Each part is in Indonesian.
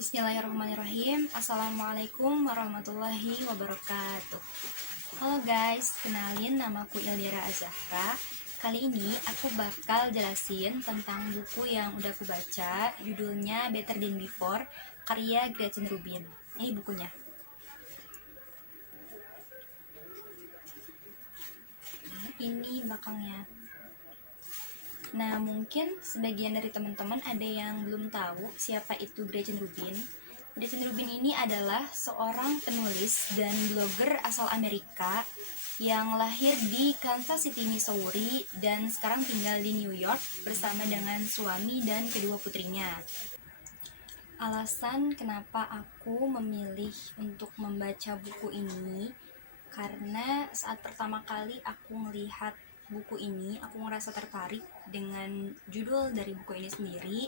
Bismillahirrahmanirrahim. Assalamualaikum warahmatullahi wabarakatuh. Halo guys, kenalin namaku Ildira Azahra. Kali ini aku bakal jelasin tentang buku yang udah aku baca. Judulnya Better Than Before, karya Gretchen Rubin. Ini bukunya. Ini belakangnya. Nah, mungkin sebagian dari teman-teman ada yang belum tahu siapa itu Gretchen Rubin. Gretchen Rubin ini adalah seorang penulis dan blogger asal Amerika yang lahir di Kansas City, Missouri, dan sekarang tinggal di New York bersama dengan suami dan kedua putrinya. Alasan kenapa aku memilih untuk membaca buku ini karena saat pertama kali aku melihat buku ini, aku ngerasa tertarik dengan judul dari buku ini sendiri,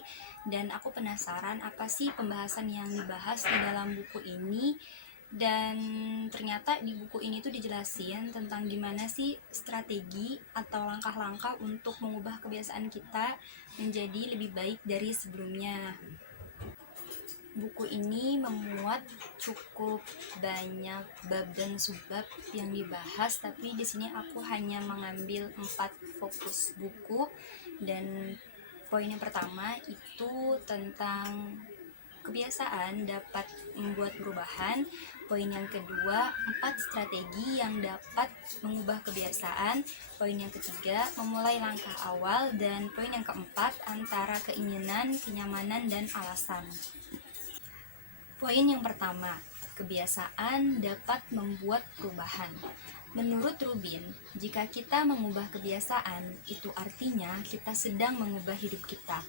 dan aku penasaran apa sih pembahasan yang dibahas di dalam buku ini. Dan ternyata di buku ini tuh dijelasin tentang gimana sih strategi atau langkah-langkah untuk mengubah kebiasaan kita menjadi lebih baik dari sebelumnya. Buku ini memuat cukup banyak bab dan subbab yang dibahas, tapi di sini aku hanya mengambil 4 fokus buku. Dan poin yang pertama itu tentang kebiasaan dapat membuat perubahan. Poin yang kedua, 4 strategi yang dapat mengubah kebiasaan. Poin yang ketiga, memulai langkah awal. Dan poin yang keempat, antara keinginan, kenyamanan, dan alasan. Poin yang pertama, kebiasaan dapat membuat perubahan. Menurut Rubin, jika kita mengubah kebiasaan, itu artinya kita sedang mengubah hidup kita.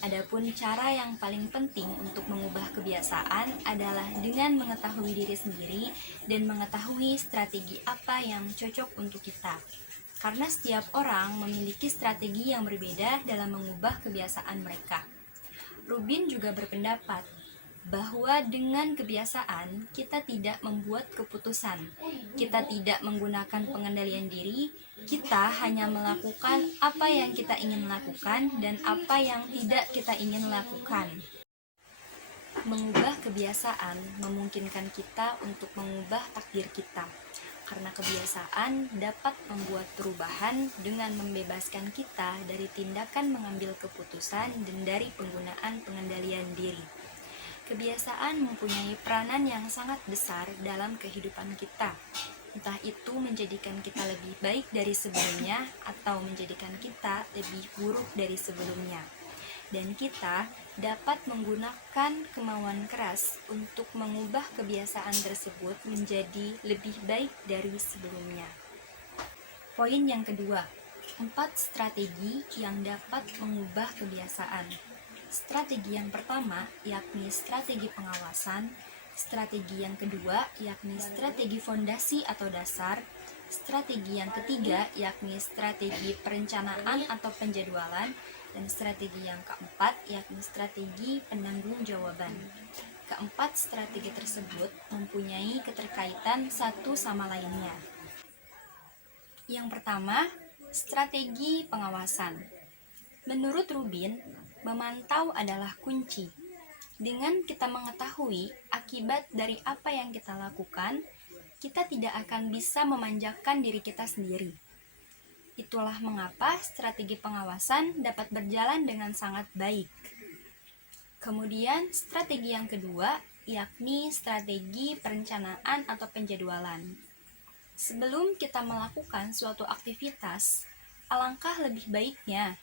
Adapun cara yang paling penting untuk mengubah kebiasaan adalah dengan mengetahui diri sendiri dan mengetahui strategi apa yang cocok untuk kita. Karena setiap orang memiliki strategi yang berbeda dalam mengubah kebiasaan mereka. Rubin juga berpendapat bahwa dengan kebiasaan kita tidak membuat keputusan, kita tidak menggunakan pengendalian diri, kita hanya melakukan apa yang kita ingin lakukan dan apa yang tidak kita ingin lakukan. Mengubah kebiasaan memungkinkan kita untuk mengubah takdir kita, karena kebiasaan dapat membuat perubahan dengan membebaskan kita dari tindakan mengambil keputusan dan dari penggunaan pengendalian diri. Kebiasaan mempunyai peranan yang sangat besar dalam kehidupan kita, entah itu menjadikan kita lebih baik dari sebelumnya atau menjadikan kita lebih buruk dari sebelumnya. Dan kita dapat menggunakan kemauan keras untuk mengubah kebiasaan tersebut menjadi lebih baik dari sebelumnya. Poin yang kedua, 4 strategi yang dapat mengubah kebiasaan. Strategi yang pertama yakni strategi pengawasan, strategi yang kedua yakni strategi fondasi atau dasar, strategi yang ketiga yakni strategi perencanaan atau penjadwalan, dan strategi yang keempat yakni strategi penanggung-jawaban. Keempat strategi tersebut mempunyai keterkaitan satu sama lainnya. Yang pertama, strategi pengawasan. Menurut Rubin, memantau adalah kunci. Dengan kita mengetahui akibat dari apa yang kita lakukan, kita tidak akan bisa memanjakan diri kita sendiri. Itulah mengapa strategi pengawasan dapat berjalan dengan sangat baik. Kemudian, strategi yang kedua yakni strategi perencanaan atau penjadwalan. Sebelum kita melakukan suatu aktivitas, alangkah lebih baiknya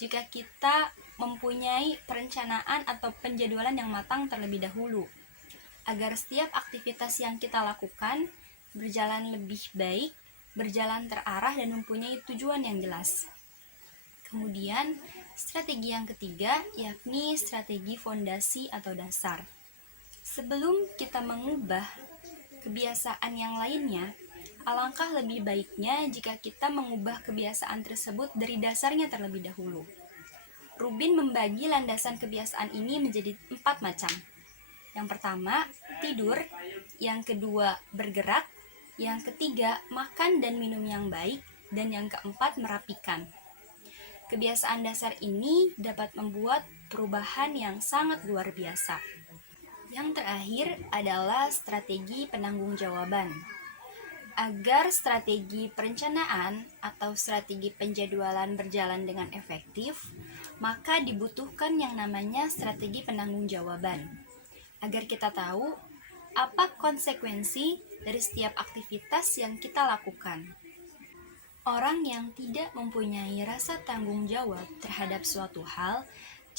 jika kita mempunyai perencanaan atau penjadwalan yang matang terlebih dahulu, agar setiap aktivitas yang kita lakukan berjalan lebih baik, berjalan terarah, dan mempunyai tujuan yang jelas. Kemudian, strategi yang ketiga yakni strategi fondasi atau dasar. Sebelum kita mengubah kebiasaan yang lainnya, alangkah lebih baiknya jika kita mengubah kebiasaan tersebut dari dasarnya terlebih dahulu. Rubin membagi landasan kebiasaan ini menjadi 4 macam. Yang pertama, tidur. Yang kedua, bergerak. Yang ketiga, makan dan minum yang baik. Dan yang keempat, merapikan. Kebiasaan dasar ini dapat membuat perubahan yang sangat luar biasa. Yang terakhir adalah strategi penanggung-jawaban. Agar strategi perencanaan atau strategi penjadwalan berjalan dengan efektif, maka dibutuhkan yang namanya strategi penanggung-jawaban. Agar kita tahu apa konsekuensi dari setiap aktivitas yang kita lakukan. Orang yang tidak mempunyai rasa tanggung jawab terhadap suatu hal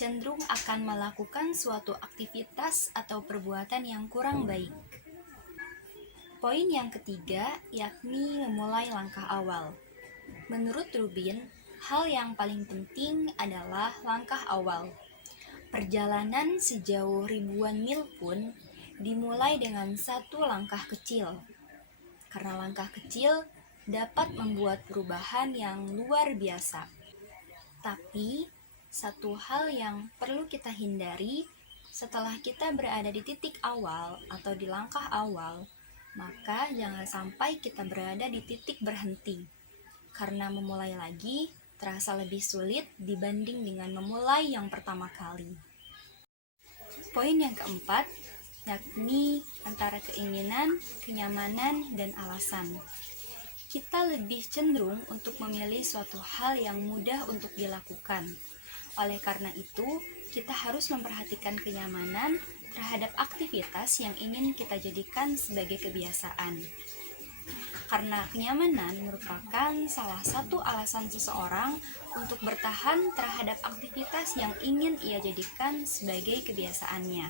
cenderung akan melakukan suatu aktivitas atau perbuatan yang kurang baik. Poin yang ketiga yakni memulai langkah awal. Menurut Rubin, hal yang paling penting adalah langkah awal. Perjalanan sejauh ribuan mil pun dimulai dengan satu langkah kecil. Karena langkah kecil dapat membuat perubahan yang luar biasa. Tapi, satu hal yang perlu kita hindari setelah kita berada di titik awal atau di langkah awal, maka jangan sampai kita berada di titik berhenti. Karena memulai lagi terasa lebih sulit dibanding dengan memulai yang pertama kali. Poin yang keempat, yakni antara keinginan, kenyamanan, dan alasan. Kita lebih cenderung untuk memilih suatu hal yang mudah untuk dilakukan. Oleh karena itu, kita harus memperhatikan kenyamanan terhadap aktivitas yang ingin kita jadikan sebagai kebiasaan. Karena kenyamanan merupakan salah satu alasan seseorang untuk bertahan terhadap aktivitas yang ingin ia jadikan sebagai kebiasaannya.